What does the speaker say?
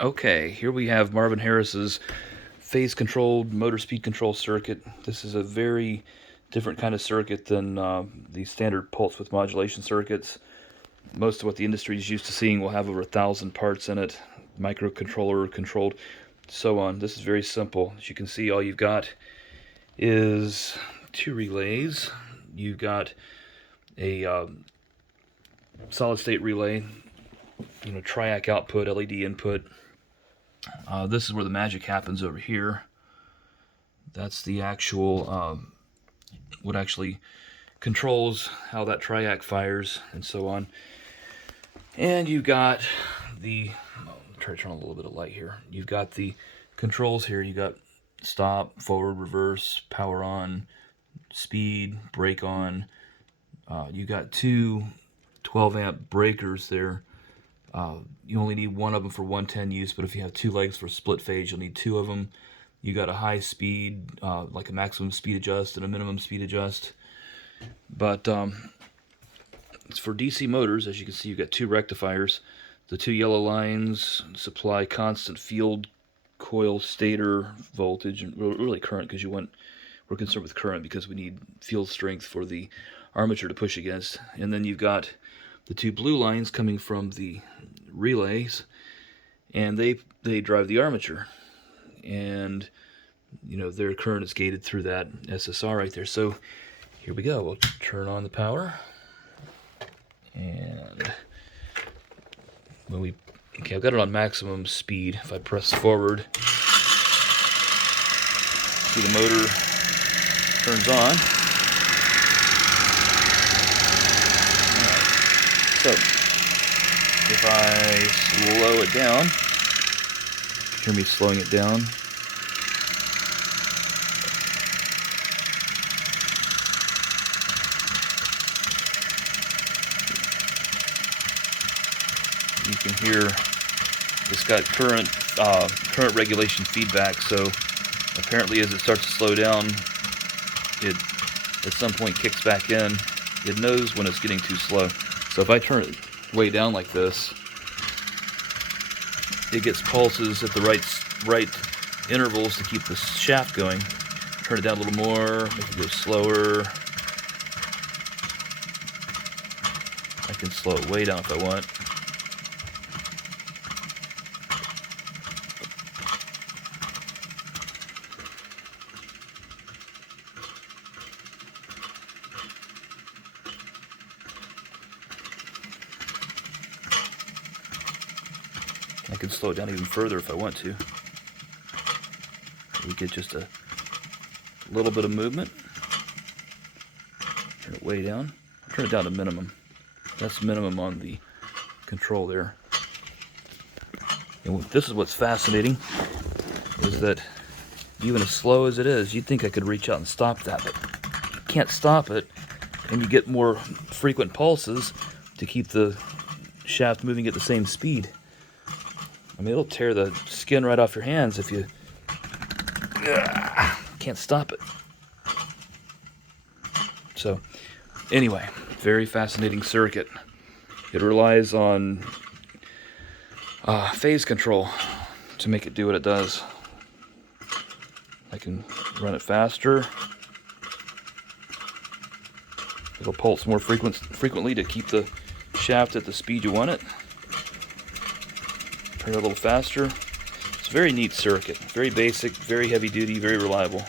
Okay, here we have Marvin Harris's phase-controlled motor speed control circuit. This is a very different kind of circuit than the standard pulse width modulation circuits. Most of what the industry is used to seeing will have over 1,000 parts in it, microcontroller controlled, so on. This is very simple. As you can see, all you've got is two relays. You've got a solid-state relay, triac output, LED input. This is where the magic happens over here. That's the actual, what actually controls how that triac fires and so on. And you've got the, try to turn on a little bit of light here. You've got the controls here. You got stop, forward, reverse, power on, speed, brake on. You got two 12-amp breakers there. You only need one of them for 110 use, but if you have two legs for split phase, you'll need two of them. You got a high speed, like a maximum speed adjust and a minimum speed adjust. But it's for DC motors. As you can see, you've got two rectifiers. The two yellow lines supply constant field coil stator voltage, and really current, because we're concerned with current because we need field strength for the armature to push against. And then you've got the two blue lines coming from the relays, and they drive the armature, and their current is gated through that SSR right there. So here we go. We'll turn on the power, and okay, I've got it on maximum speed. If I press forward, see the motor turns on. So, if I slow it down, hear me slowing it down. You can hear it's got current regulation feedback. So apparently, as it starts to slow down, it at some point kicks back in. It knows when it's getting too slow. So if I turn it way down like this, it gets pulses at the right intervals to keep the shaft going. Turn it down a little more, make it go slower. I can slow it way down if I want. I can slow it down even further if I want to. We get just a little bit of movement. Turn it way down. Turn it down to minimum. That's minimum on the control there. And this is what's fascinating, is that even as slow as it is, you'd think I could reach out and stop that, but you can't stop it, and you get more frequent pulses to keep the shaft moving at the same speed. I mean, it'll tear the skin right off your hands if you can't stop it. So, anyway, very fascinating circuit. It relies on phase control to make it do what it does. I can run it faster. It'll pulse more frequently to keep the shaft at the speed you want it. Turn it a little faster. It's a very neat circuit. Very basic, very heavy duty, very reliable.